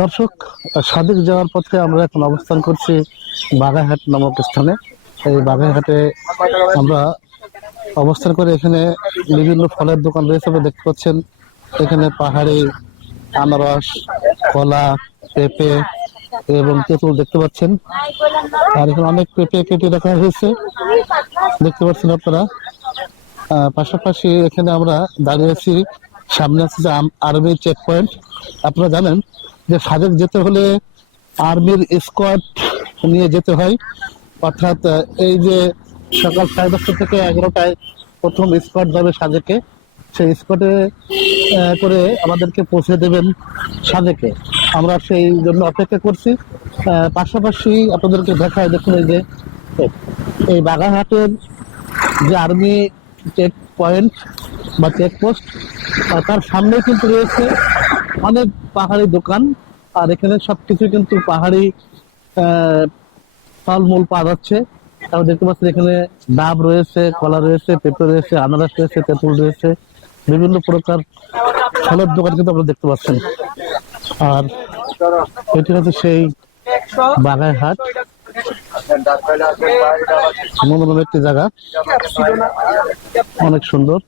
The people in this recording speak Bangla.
দর্শক, সাদেক যাওয়ার পথে আমরা এখন অবস্থান করছি বাগাইহাট নামক স্থানে। এই বাগাইহাটে আমরা অবস্থান করে এখানে বিভিন্ন ফলের দোকান রয়েছে। আপনারা দেখতে পাচ্ছেন এখানে পাহাড়ি আনারস, কলা, পেঁপে এবং তেঁতুল দেখতে পাচ্ছেন। আর এখানে অনেক পেঁপে কেটে রাখা হয়েছে দেখতে পাচ্ছেন আপনারা। পাশাপাশি এখানে আমরা দাঁড়িয়ে আছি, সামনে আছে যে আর্মি চেক পয়েন্ট। আপনারা জানেন যে সাজেক যেতে হলে আর্মির স্কোয়াড নিয়ে যেতে হয়, অর্থাৎ এই যে সকাল 10:30 থেকে 11টায় প্রথম স্কোয়াড যাবে সাজেকে। সেই স্কোয়াডে করে আমাদেরকে পৌঁছে দেবেন সাজেকে। আমরা সেই জন্য অপেক্ষা করছি। পাশাপাশি আপনাদেরকে দেখায়, দেখুন এই যে এই বাগানহাটের যে আর্মি চেক পয়েন্ট বা চেকপোস্ট, তার সামনে কিন্তু রয়েছে অনেক পাহাড়ি দোকান। আর এখানে সবকিছু কিন্তু পাহাড়ি ফলমূল পাওয়া যাচ্ছে। তারপর দেখতে পাচ্ছেন এখানে ডাব রয়েছে, কলা রয়েছে, পেঁপে রয়েছে, আনারস রয়েছে, তেঁতুল রয়েছে, বিভিন্ন প্রকার ফলের দোকান কিন্তু আপনারা দেখতে পাচ্ছেন। আর এটি হচ্ছে সেই বাগাইহাট, মনোরম একটি জায়গা, অনেক সুন্দর।